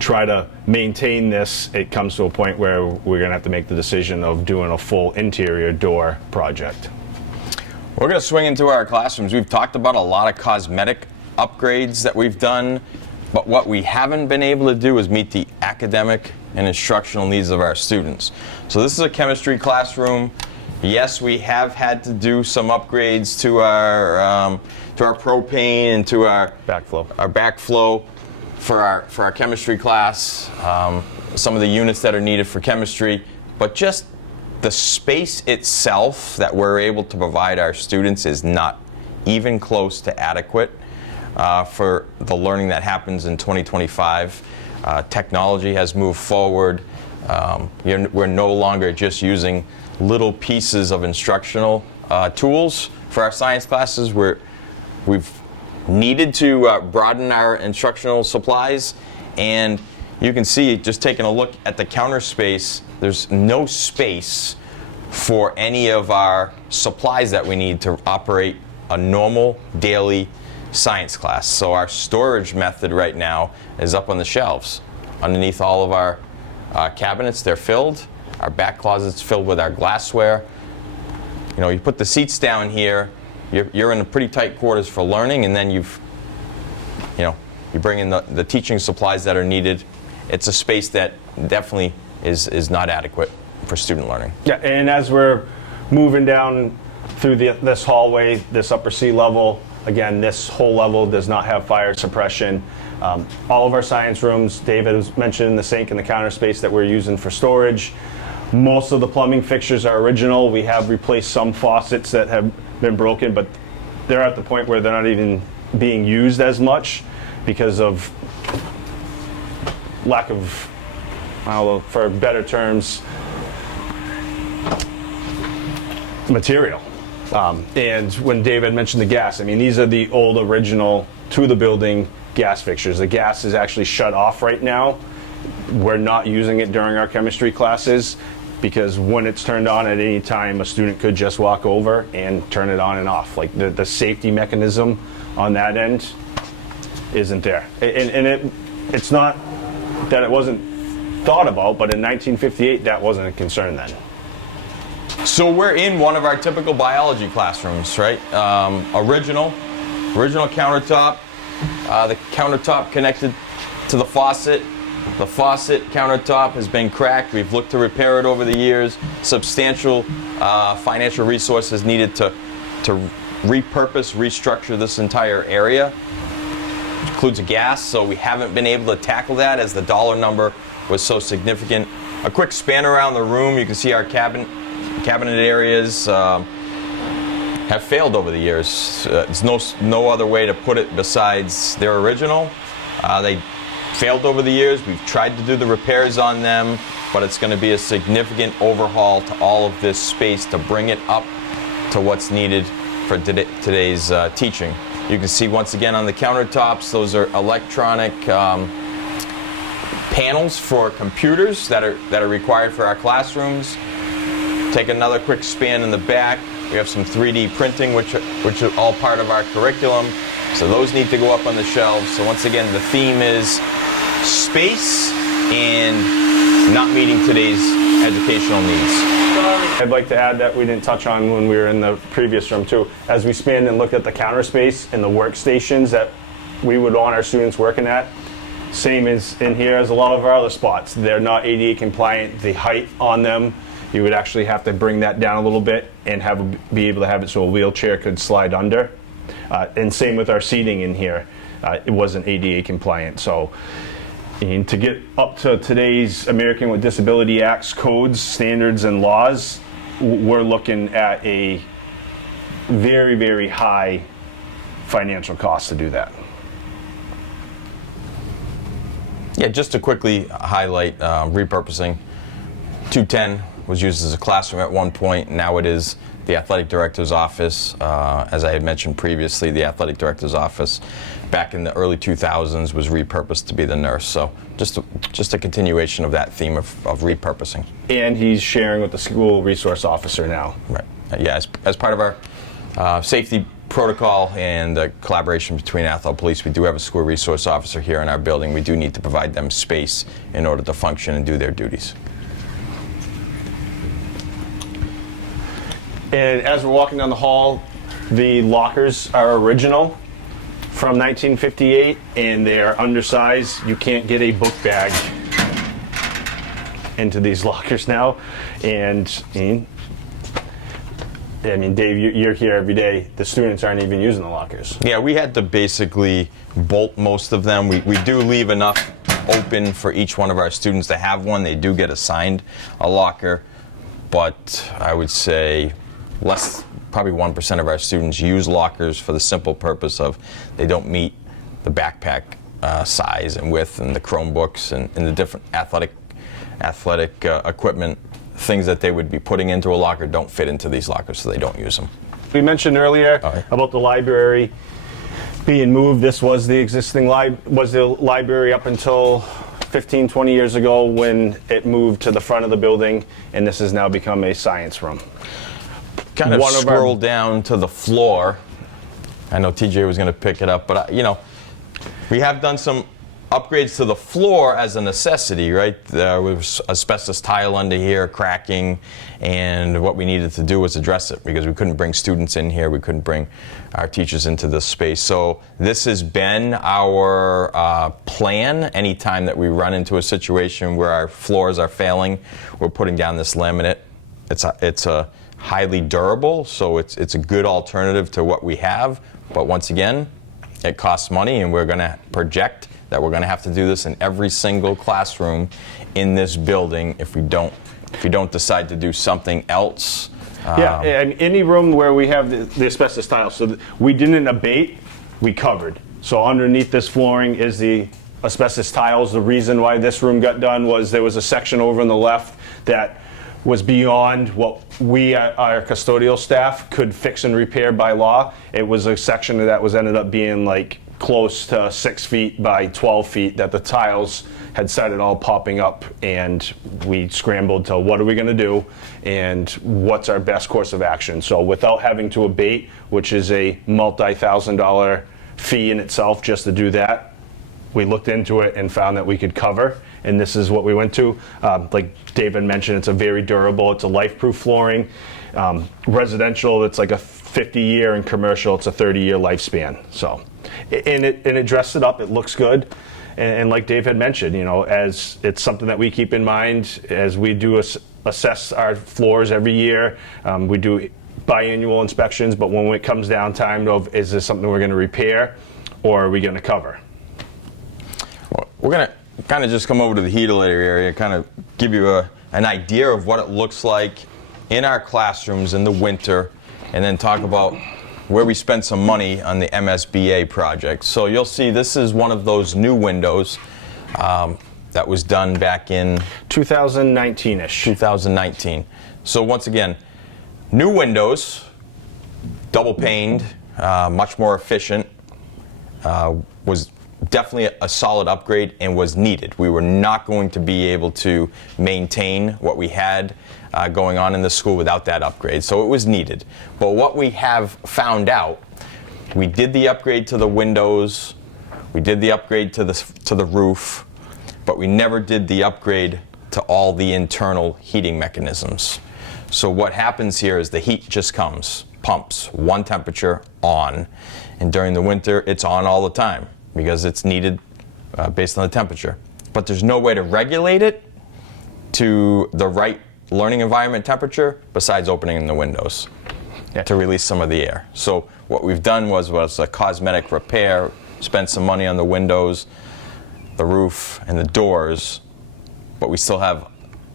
try to maintain this, it comes to a point where we're going to have to make the decision of doing a full interior door project. We're going to swing into our classrooms. We've talked about a lot of cosmetic upgrades that we've done, but what we haven't been able to do is meet the academic and instructional needs of our students. So this is a chemistry classroom. Yes, we have had to do some upgrades to our propane and to our backflow for our chemistry class, some of the units that are needed for chemistry, but just the space itself that we're able to provide our students is not even close to adequate for the learning that happens in 2025. Technology has moved forward. We're no longer just using little pieces of instructional tools for our science classes. We've needed to broaden our instructional supplies, and you can see, just taking a look at the counter space, there's no space for any of our supplies that we need to operate a normal daily science class. So our storage method right now is up on the shelves. Underneath all of our cabinets, they're filled. Our back closet's filled with our glassware. You know, you put the seats down here, you're in a pretty tight quarters for learning, and then you bring in the teaching supplies that are needed. It's a space that definitely is not adequate for student learning. Yeah, and as we're moving down through this hallway, this upper C level, again, this whole level does not have fire suppression. All of our science rooms, David was mentioning the sink and the counter space that we're using for storage. Most of the plumbing fixtures are original. We have replaced some faucets that have been broken, but they're at the point where they're not even being used as much because of lack of, I don't know, for better terms, material. And when David mentioned the gas, I mean, these are the old original to the building gas fixtures. The gas is actually shut off right now. We're not using it during our chemistry classes because when it's turned on at any time, a student could just walk over and turn it on and off. Like the safety mechanism on that end isn't there. And it's not that it wasn't thought about, but in 1958, that wasn't a concern then. So we're in one of our typical biology classrooms, right? Original countertop. The countertop connected to the faucet. The faucet countertop has been cracked. We've looked to repair it over the years. Substantial financial resources needed to repurpose, restructure this entire area. It includes a gas, so we haven't been able to tackle that as the dollar number was so significant. A quick span around the room, you can see our cabinet areas have failed over the years. There's no other way to put it besides they're original. They failed over the years. We've tried to do the repairs on them, but it's going to be a significant overhaul to all of this space to bring it up to what's needed for today's teaching. You can see once again on the countertops, those are electronic panels for computers that are required for our classrooms. Take another quick span in the back. We have some 3D printing, which are all part of our curriculum. So those need to go up on the shelves. So once again, the theme is space and not meeting today's educational needs. I'd like to add that we didn't touch on when we were in the previous room too. As we spanned and looked at the counter space and the workstations that we would want our students working at, same as in here as a lot of our other spots. They're not ADA compliant. The height on them, you would actually have to bring that down a little bit and be able to have it so a wheelchair could slide under. And same with our seating in here. It wasn't ADA compliant. So and to get up to today's American with Disability Act's codes, standards, and laws, we're looking at a very, very high financial cost to do that. Yeah, just to quickly highlight repurposing, 210 was used as a classroom at one point. Now it is the athletic director's office. As I had mentioned previously, the athletic director's office back in the early 2000s was repurposed to be the nurse. So just a continuation of that theme of repurposing. And he's sharing with the school resource officer now. Right. Yeah, as part of our safety protocol and the collaboration between Athol Police, we do have a school resource officer here in our building. We do need to provide them space in order to function and do their duties. And as we're walking down the hall, the lockers are original from 1958, and they're undersized. You can't get a book bag into these lockers now. And I mean, Dave, you're here every day. The students aren't even using the lockers. Yeah, we had to basically bolt most of them. We do leave enough open for each one of our students to have one. They do get assigned a locker, but I would say probably 1% of our students use lockers for the simple purpose of they don't meet the backpack size and width, and the Chromebooks and the different athletic equipment. Things that they would be putting into a locker don't fit into these lockers, so they don't use them. We mentioned earlier about the library being moved. This was the existing library up until 15, 20 years ago when it moved to the front of the building, and this has now become a science room. Kind of scroll down to the floor. I know TJ was going to pick it up, but we have done some upgrades to the floor as a necessity, right? There was asbestos tile under here, cracking, and what we needed to do was address it because we couldn't bring students in here, we couldn't bring our teachers into this space. So this has been our plan. Anytime that we run into a situation where our floors are failing, we're putting down this laminate. It's a highly durable, so it's a good alternative to what we have, but once again, it costs money, and we're going to project that we're going to have to do this in every single classroom in this building if we don't decide to do something else. Yeah, and any room where we have the asbestos tile, so we didn't abate, we covered. So underneath this flooring is the asbestos tiles. The reason why this room got done was there was a section over on the left that was beyond what we, our custodial staff, could fix and repair by law. It was a section that ended up being like close to 6 feet by 12 feet that the tiles had started all popping up, and we scrambled to what are we going to do and what's our best course of action. So without having to abate, which is a multi-$1,000 fee in itself just to do that, we looked into it and found that we could cover, and this is what we went to. Like David mentioned, it's a very durable, it's a life-proof flooring. Residential, it's like a 50-year, and commercial, it's a 30-year lifespan. So, and it dressed it up, it looks good. And like Dave had mentioned, as it's something that we keep in mind as we do assess our floors every year. We do biannual inspections, but when it comes down time of, is this something we're going to repair or are we going to cover? Well, we're going to kind of just come over to the heatilator area, kind of give you an idea of what it looks like in our classrooms in the winter, and then talk about where we spent some money on the MSBA project. So you'll see this is one of those new windows that was done back in 2019-ish. 2019. So once again, new windows, double paned, much more efficient, was definitely a solid upgrade and was needed. We were not going to be able to maintain what we had going on in the school without that upgrade, so it was needed. But what we have found out, we did the upgrade to the windows, we did the upgrade to the roof, but we never did the upgrade to all the internal heating mechanisms. So what happens here is the heat just comes, pumps, one temperature on, and during the winter it's on all the time because it's needed based on the temperature. But there's no way to regulate it to the right learning environment temperature besides opening the windows to release some of the air. So what we've done was a cosmetic repair, spent some money on the windows, the roof, and the doors, but we still have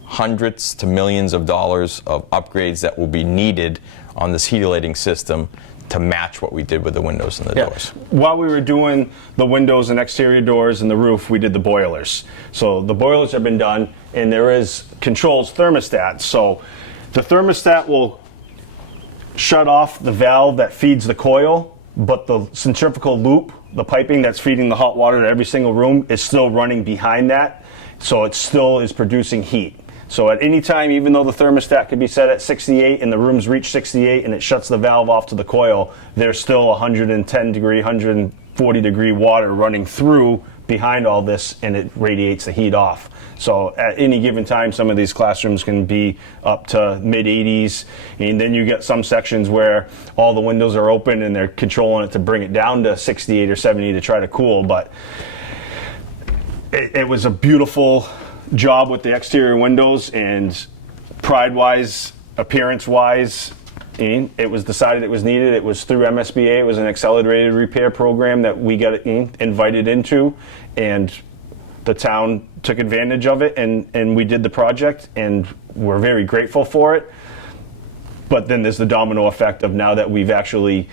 hundreds to millions of dollars of upgrades that will be needed on this heatilating system to match what we did with the windows and the doors. While we were doing the windows and exterior doors and the roof, we did the boilers. So the boilers have been done, and there is controls thermostats. So the thermostat will shut off the valve that feeds the coil, but the centrifugal loop, the piping that's feeding the hot water to every single room, is still running behind that, so it still is producing heat. So at any time, even though the thermostat could be set at 68 and the rooms reach 68 and it shuts the valve off to the coil, there's still 110 degree, 140 degree water running through behind all this, and it radiates the heat off. So at any given time, some of these classrooms can be up to mid 80s, and then you get some sections where all the windows are open and they're controlling it to bring it down to 68 or 70 to try to cool. But it was a beautiful job with the exterior windows, and pride-wise, appearance-wise, it was decided it was needed. It was through MSBA. It was an accelerated repair program that we got invited into, and the town took advantage of it, and we did the project, and we're very grateful for it. But then there's the domino effect of, now that we've actually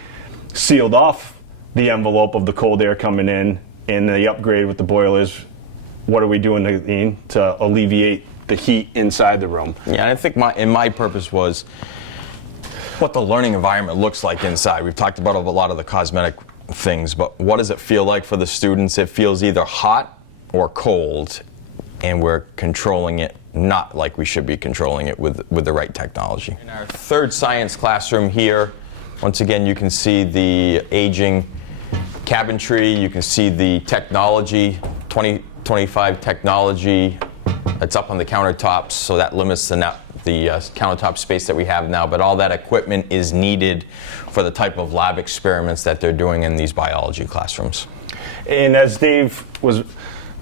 sealed off the envelope of the cold air coming in and the upgrade with the boilers, what are we doing to alleviate the heat inside the room? Yeah, and I think my purpose was what the learning environment looks like inside. We've talked about a lot of the cosmetic things, but what does it feel like for the students? It feels either hot or cold, and we're controlling it not like we should be controlling it with the right technology. In our third science classroom here, once again, you can see the aging cabinetry. You can see the technology, 2025 technology that's up on the countertops, so that limits the countertop space that we have now, but all that equipment is needed for the type of lab experiments that they're doing in these biology classrooms. And as Dave was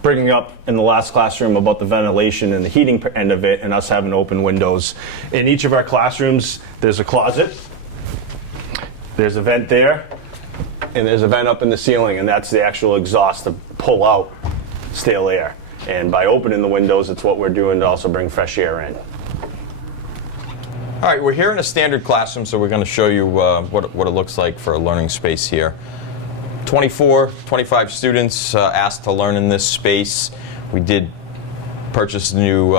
bringing up in the last classroom about the ventilation and the heating end of it, and us having open windows, in each of our classrooms there's a closet, there's a vent there, and there's a vent up in the ceiling, and that's the actual exhaust to pull out stale air. And by opening the windows, it's what we're doing to also bring fresh air in. All right, we're here in a standard classroom, so we're going to show you what it looks like for a learning space here. 25 students asked to learn in this space. We did purchase new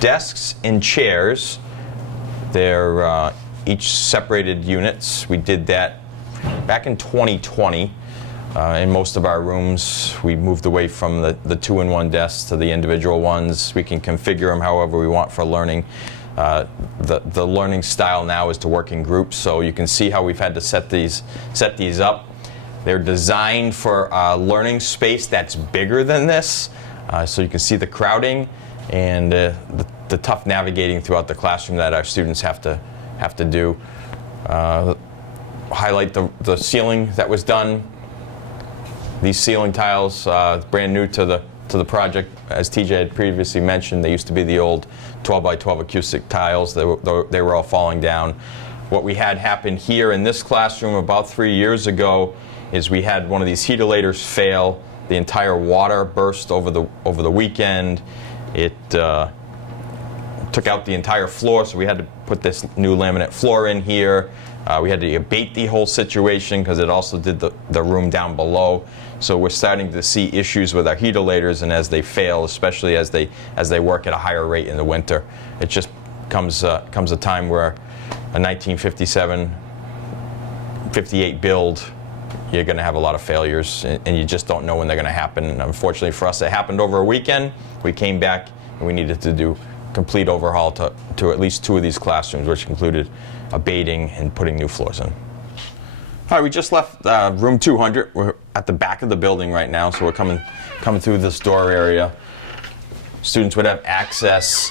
desks and chairs. They're each separated units. We did that back in 2020. In most of our rooms, we moved away from the two-in-one desks to the individual ones. We can configure them however we want for learning. The learning style now is to work in groups, so you can see how we've had to set these up. They're designed for a learning space that's bigger than this, so you can see the crowding and the tough navigating throughout the classroom that our students have to do. Highlight the ceiling that was done. These ceiling tiles, brand new to the project. As TJ had previously mentioned, they used to be the old 12 by 12 acoustic tiles. They were all falling down. What we had happen here in this classroom about 3 years ago is we had one of these heatilators fail. The entire water burst over the weekend. It took out the entire floor, so we had to put this new laminate floor in here. We had to abate the whole situation because it also did the room down below. So we're starting to see issues with our heatilators, and as they fail, especially as they work at a higher rate in the winter, it just comes a time where a 1957, 58 build, you're going to have a lot of failures, and you just don't know when they're going to happen. And unfortunately for us, it happened over a weekend. We came back and we needed to do complete overhaul to at least 2 of these classrooms, which included abating and putting new floors in. All right, we just left room 200. We're at the back of the building right now, so we're coming through this door area. Students would have access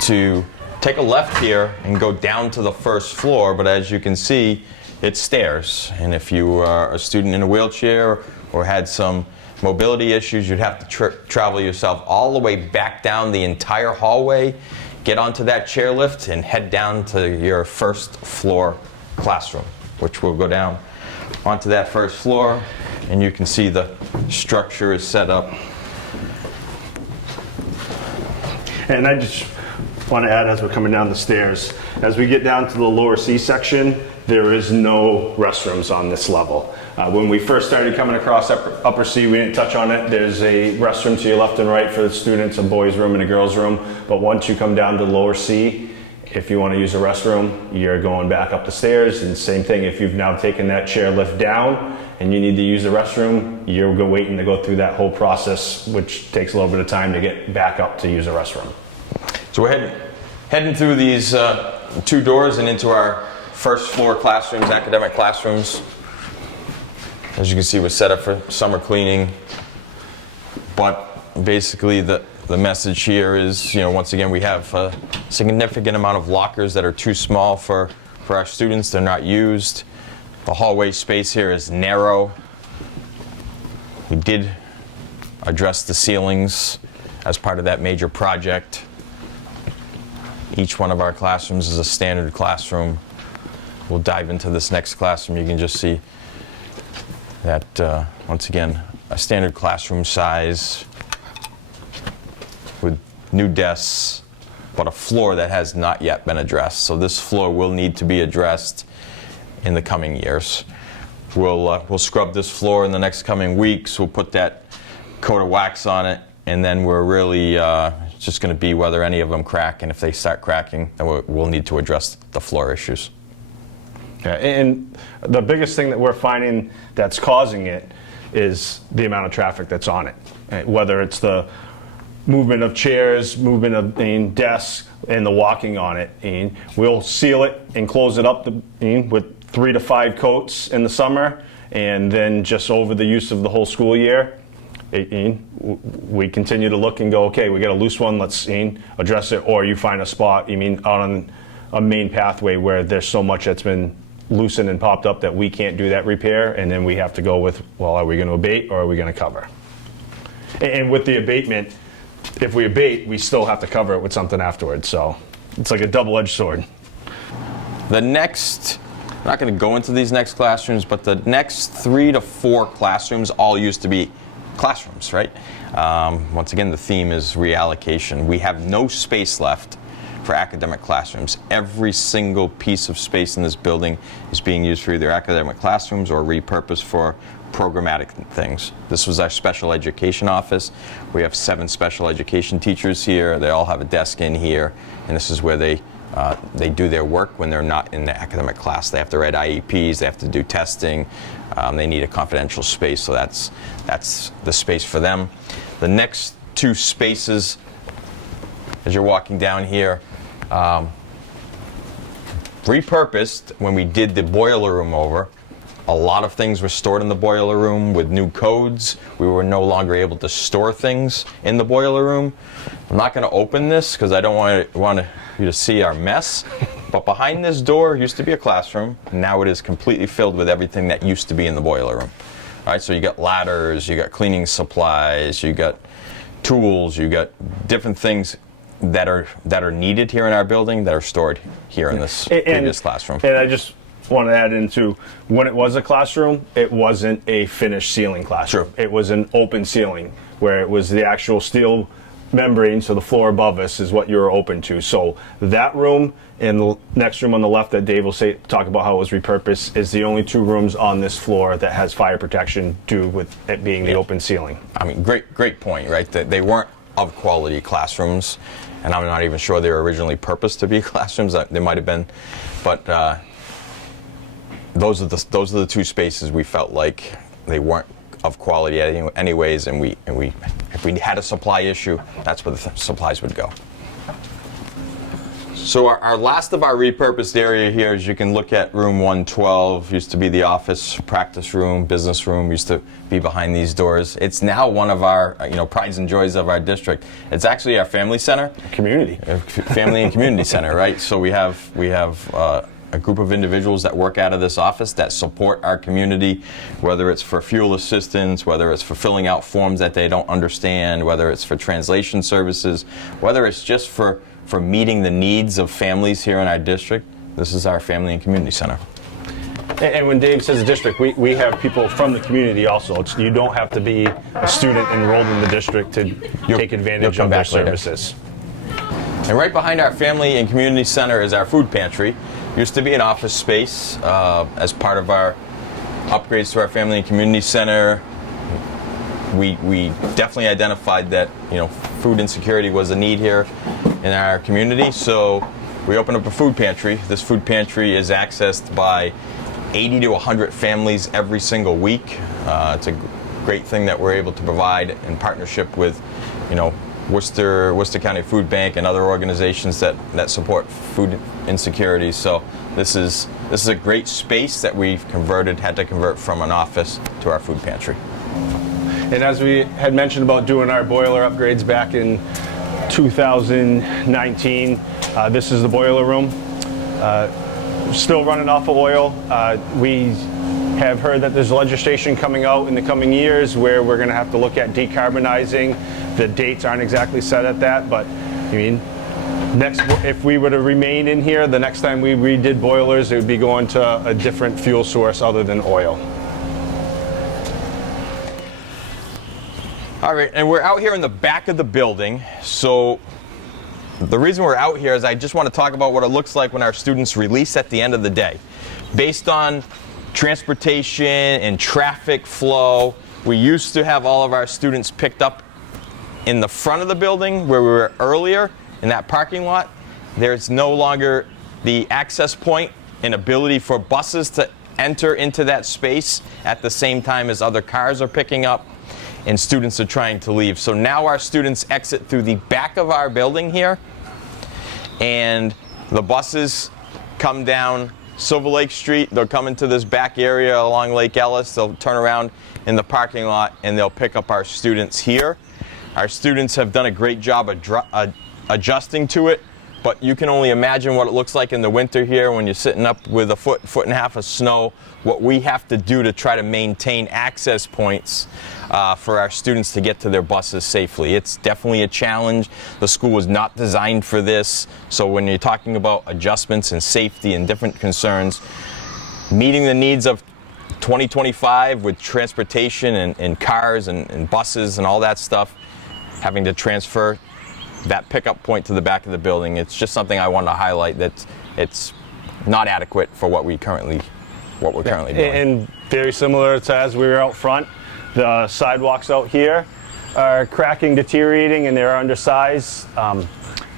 to take a left here and go down to the first floor, but as you can see, it's stairs. And if you are a student in a wheelchair or had some mobility issues, you'd have to travel yourself all the way back down the entire hallway, get onto that chairlift, and head down to your first floor classroom, which will go down onto that first floor, and you can see the structure is set up. And I just want to add, as we're coming down the stairs, as we get down to the lower C section, there is no restrooms on this level. When we first started coming across upper C, we didn't touch on it. There's a restroom to your left and right for the students, a boys' room and a girls' room. But once you come down to lower C If you want to use a restroom, you're going back up the stairs, and same thing if you've now taken that chair lift down and you need to use the restroom, you're waiting to go through that whole process, which takes a little bit of time to get back up to use a restroom. So we're heading through these 2 doors and into our first floor classrooms, academic classrooms. As you can see, we're set up for summer cleaning, but basically the message here is, once again, we have a significant amount of lockers that are too small for our students. They're not used. The hallway space here is narrow. We did address the ceilings as part of that major project. Each one of our classrooms is a standard classroom. We'll dive into this next classroom. You can just see that, once again, a standard classroom size with new desks, but a floor that has not yet been addressed. So this floor will need to be addressed in the coming years. We'll scrub this floor in the next coming weeks. We'll put that coat of wax on it, and then we're really just going to be whether any of them crack, and if they start cracking, then we'll need to address the floor issues. Yeah, and the biggest thing that we're finding that's causing it is the amount of traffic that's on it. Whether it's the movement of chairs, movement of desks, and the walking on it. We'll seal it and close it up with 3 to 5 coats in the summer, and then just over the use of the whole school year, we continue to look and go, okay, we got a loose one, let's address it, or you find a spot, out on a main pathway where there's so much that's been loosened and popped up that we can't do that repair, and then we have to go with, well, are we going to abate or are we going to cover? And with the abatement, if we abate, we still have to cover it with something afterwards, so it's like a double-edged sword. The next, I'm not going to go into these next classrooms, but the next 3 to 4 classrooms all used to be classrooms, right? Once again, the theme is reallocation. We have no space left for academic classrooms. Every single piece of space in this building is being used for either academic classrooms or repurposed for programmatic things. This was our special education office. We have 7 special education teachers here. They all have a desk in here, and this is where they do their work when they're not in the academic class. They have to write IEPs, they have to do testing, they need a confidential space, so that's the space for them. The next 2 spaces, as you're walking down here, repurposed when we did the boiler room over. A lot of things were stored in the boiler room with new codes. We were no longer able to store things in the boiler room. I'm not going to open this because I don't want you to see our mess. But behind this door used to be a classroom. Now it is completely filled with everything that used to be in the boiler room. All right, so you got ladders, you got cleaning supplies, you got tools, you got different things that are needed here in our building that are stored here in this previous classroom. And I just want to add into, when it was a classroom, it wasn't a finished ceiling classroom. True. It was an open ceiling where it was the actual steel membrane, so the floor above us is what you're open to. So that room and the next room on the left that Dave will talk about how it was repurposed is the only 2 rooms on this floor that has fire protection due with it being the open ceiling. I mean, great point, right? That they weren't of quality classrooms, and I'm not even sure they were originally purposed to be classrooms. They might have been, but those are the 2 spaces we felt like they weren't of quality anyways, and if we had a supply issue, that's where the supplies would go. So our last of our repurposed area here, as you can look at room 112, used to be the office, practice room, business room, used to be behind these doors. It's now one of our prides and joys of our district. It's actually our family center. Community. Family and community center, right? So we have a group of individuals that work out of this office that support our community, whether it's for fuel assistance, whether it's for filling out forms that they don't understand, whether it's for translation services, whether it's just for meeting the needs of families here in our district. This is our family and community center. And when Dave says district, we have people from the community also. You don't have to be a student enrolled in the district to take advantage of their services. And right behind our family and community center is our food pantry. Used to be an office space as part of our upgrades to our family and community center. We definitely identified that food insecurity was a need here in our community. So we opened up a food pantry. This food pantry is accessed by 80 to 100 families every single week. It's a great thing that we're able to provide in partnership with, Worcester County Food Bank and other organizations that support food insecurity. So this is a great space that we've had to convert from an office to our food pantry. And as we had mentioned about doing our boiler upgrades back in 2019, this is the boiler room. Still running off of oil. We have heard that there's legislation coming out in the coming years where we're going to have to look at decarbonizing. The dates aren't exactly set at that, but if we were to remain in here, the next time we redid boilers, it would be going to a different fuel source other than oil. All right, and we're out here in the back of the building. So the reason we're out here is I just want to talk about what it looks like when our students release at the end of the day. Based on transportation and traffic flow, we used to have all of our students picked up in the front of the building where we were earlier in that parking lot. There's no longer the access point and ability for buses to enter into that space at the same time as other cars are picking up and students are trying to leave. So now our students exit through the back of our building here, and the buses come down Silver Lake Street. They'll come into this back area along Lake Ellis. They'll turn around in the parking lot and they'll pick up our students here. Our students have done a great job adjusting to it, but you can only imagine what it looks like in the winter here when you're sitting up with a foot and a half of snow, what we have to do to try to maintain access points for our students to get to their buses safely. It's definitely a challenge. The school was not designed for this, so when you're talking about adjustments and safety and different concerns, meeting the needs of 2025 with transportation and cars and buses and all that stuff, having to transfer that pickup point to the back of the building, it's just something I want to highlight that it's not adequate for what we're currently doing. And very similar to as we were out front, the sidewalks out here are cracking, deteriorating, and they're undersized.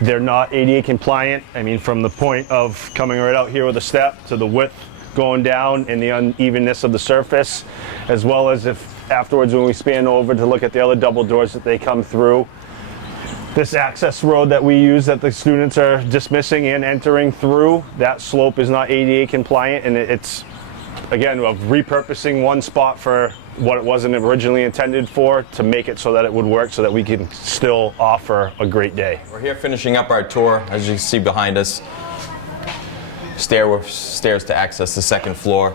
They're not ADA compliant. I mean, from the point of coming right out here with a step to the width going down and the unevenness of the surface, as well as if afterwards when we span over to look at the other double doors that they come through. This access road that we use that the students are dismissing and entering through, that slope is not ADA compliant, and it's, again, of repurposing one spot for what it wasn't originally intended for to make it so that it would work so that we can still offer a great day. We're here finishing up our tour. As you can see behind us, stairs to access the second floor.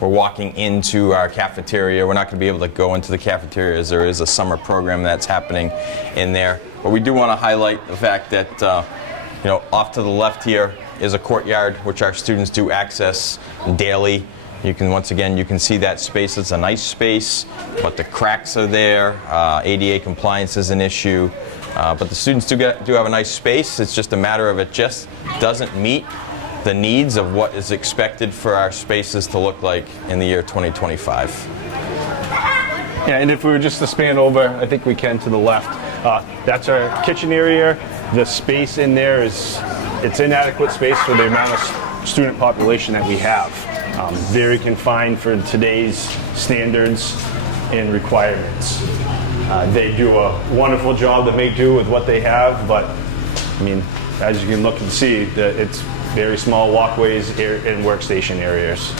We're walking into our cafeteria. We're not going to be able to go into the cafeteria as there is a summer program that's happening in there. But we do want to highlight the fact that, off to the left here is a courtyard which our students do access daily. You can see that space. It's a nice space, but the cracks are there. ADA compliance is an issue. But the students do have a nice space. It's just a matter of it just doesn't meet the needs of what is expected for our spaces to look like in the year 2025. Yeah, and if we were just to span over, I think we can to the left. That's our kitchen area. The space in there it's inadequate space for the amount of student population that we have. Very confined for today's standards and requirements. They do a wonderful job to make do with what they have, but I mean, as you can look and see, that it's very small walkways and workstation areas.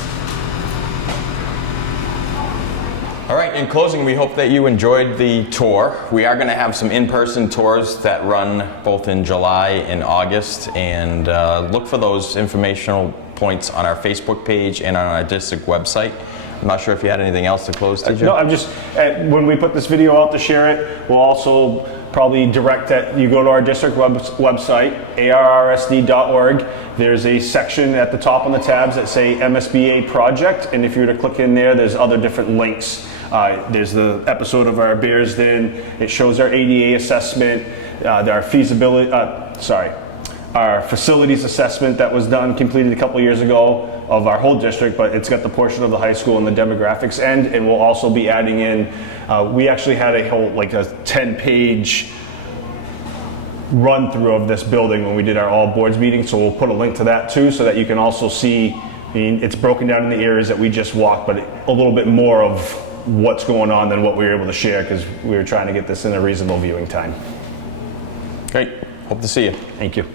All right, in closing, we hope that you enjoyed the tour. We are going to have some in-person tours that run both in July and August, and look for those informational points on our Facebook page and on our district website. I'm not sure if you had anything else to close, TJ? No, I'm just, when we put this video out to share it, we'll also probably direct that you go to our district website, arrsd.org. There's a section at the top on the tabs that say MSBA project, and if you were to click in there, there's other different links. There's the episode of our Bears Den. It shows our ADA assessment, our facilities assessment that was done, completed a couple years ago of our whole district, but it's got the portion of the high school and the demographics end, and we'll also be adding in, we actually had a whole, like a 10-page run through of this building when we did our all boards meeting, so we'll put a link to that too, so that you can also see, I mean, it's broken down in the areas that we just walked, but a little bit more of what's going on than what we were able to share, because we were trying to get this in a reasonable viewing time. Great. Hope to see you. Thank you.